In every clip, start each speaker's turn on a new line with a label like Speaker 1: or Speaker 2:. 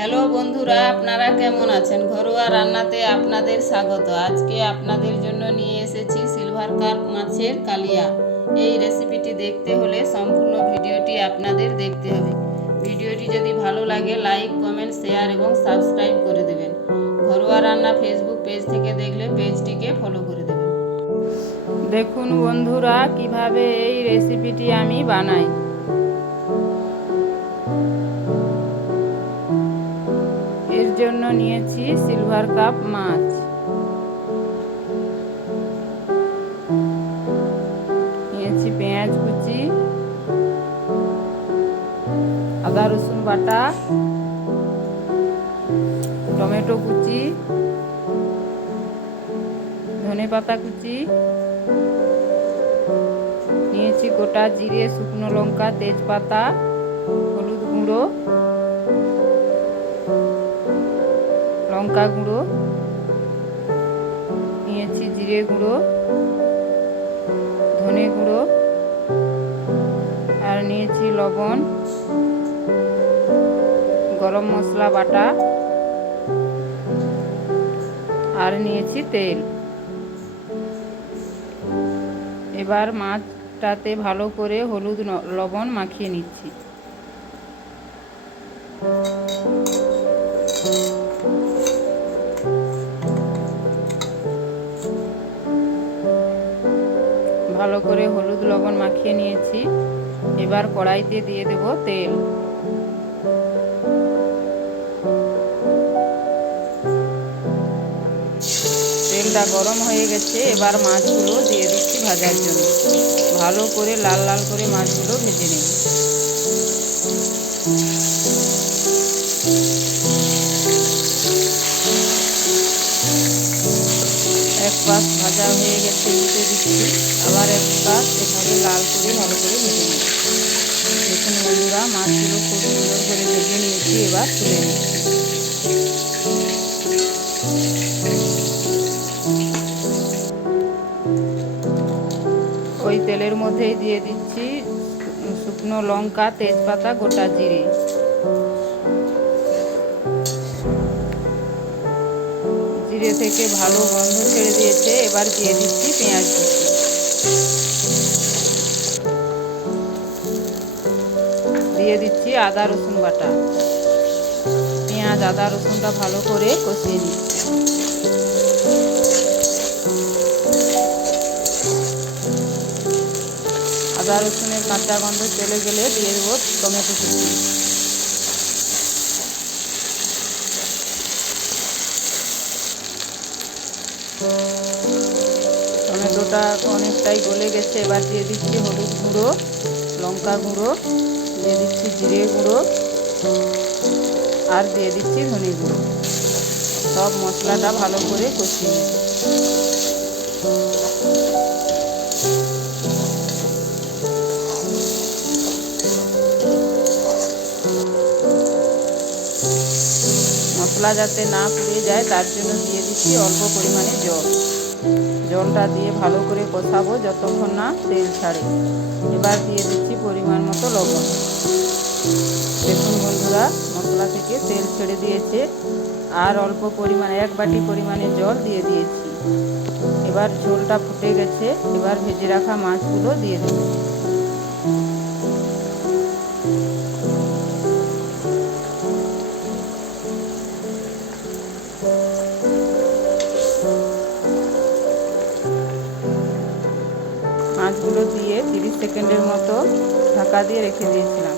Speaker 1: Hello বন্ধুরা, আপনারা কেমন আছেন? ঘরোয়া রান্নাতে আপনাদের স্বাগত। আজকে আপনাদের জন্য নিয়ে এসেছি সিলভার কার্প মাছের কালিয়া। এই রেসিপিটি দেখতে হলে সম্পূর্ণ ভিডিওটি আপনাদের দেখতে হবে। ভিডিওটি যদি ভালো লাগে, লাইক, কমেন্ট, শেয়ার এবং সাবস্ক্রাইব করে দেবেন। ঘরোয়া রান্না ফেসবুক পেজ থেকে দেখলে পেজটিকে ফলো করে দেবেন। দেখুন বন্ধুরা, কীভাবে এই রেসিপিটি আমি বানাই। জন্য নিয়েছি সিলভার কাপ মাছ। নিয়েছি পেঁয়াজ কুচি, আদা রসুন বাটা, টমেটো কুচি, ধনে পাতা কুচি। নিয়েছি গোটা জিরে, শুকনো লঙ্কা, তেজপাতা, হলুদ গুঁড়ো। লঙ্কা গুঁড়ো, নিয়েছি জিরে গুঁড়ো, ধনে গুঁড়ো, আর নিয়েছি লবণ, গরম মশলা বাটা, আর নিয়েছি তেল। এবার মাছটাতে ভালো করে হলুদ, লবণ মাখিয়ে নিচ্ছি। ভালো করে হলুদ লবণ মাখিয়ে নিয়েছি। এবার কড়াইতে দিয়ে দেব তেল। তেলটা গরম হয়ে গেছে, এবার মাছগুলো দিয়ে দিচ্ছি ভাজার জন্য। ভালো করে লাল লাল করে মাছগুলো ভেজে নেব। পাশ ভাজা হয়ে গেছে উল্টে দিচ্ছি। আবার এক পাশ এভাবে লাল করে ভালো করে ভেজে নেব দেখুন বন্ধুরা, মাছগুলো খুব সুন্দর করে ভেজে নিয়েছি, এবার তুলে নিচ্ছি। ওই তেলের মধ্যেই দিয়ে দিচ্ছি শুকনো লঙ্কা, তেজপাতা, গোটা জিরে। জিরে থেকে ভালো গন্ধ ছেড়ে দিয়েছে, এবার দিয়ে দিচ্ছি পেঁয়াজ কুচি। দিয়ে দিচ্ছি আদা, রসুন বাটা। পেঁয়াজ, আদা, রসুনটা ভালো করে কষিয়ে নিচ্ছি। আদা, রসুনের কাঁচা গন্ধ চলে গেলে দিয়ে দেবো টমেটো কুচি। টমেটোটা অনেকটাই গলে গেছে। এবার দিয়ে দিচ্ছি হলুদ গুঁড়ো, লঙ্কা গুঁড়ো, দিয়ে দিচ্ছি জিরে গুঁড়ো, আর দিয়ে দিচ্ছি ধনে গুঁড়ো। সব মশলাটা ভালো করে কষিয়ে মশলা যাতে না পুড়ে যায়, তার জন্য দিয়ে দিচ্ছি অল্প পরিমাণে জল। জলটা দিয়ে ভালো করে কষাবো যতক্ষণ না তেল ছাড়ে। এবার দিয়ে দিচ্ছি পরিমাণ মতো লবণ। দেখুন বন্ধুরা, মশলা থেকে তেল ছেড়ে দিয়েছে। আর অল্প পরিমাণে, এক বাটি পরিমাণে জল দিয়ে দিয়েছি। এবার ঝোলটা ফুটে গেছে, এবার ভেজে রাখা মাছগুলো দিয়ে দেবো। তিরিশ সেকেন্ডের মতো ঢাকা দিয়ে রেখে দিয়েছিলাম।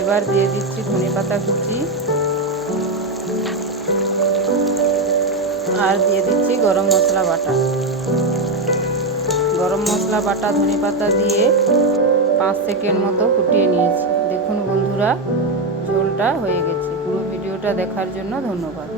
Speaker 1: এবার দিয়ে দিচ্ছি ধনে পাতা কুচি। আর দিয়ে দিচ্ছি গরম মশলা বাটা। গরম মশলা বাটা, ধনে পাতা দিয়ে পাঁচ সেকেন্ড মতো ফুটিয়ে নিয়েছি। দেখুন বন্ধুরা, ঝোলটা হয়ে গেছে। পুরো ভিডিওটা দেখার জন্য ধন্যবাদ।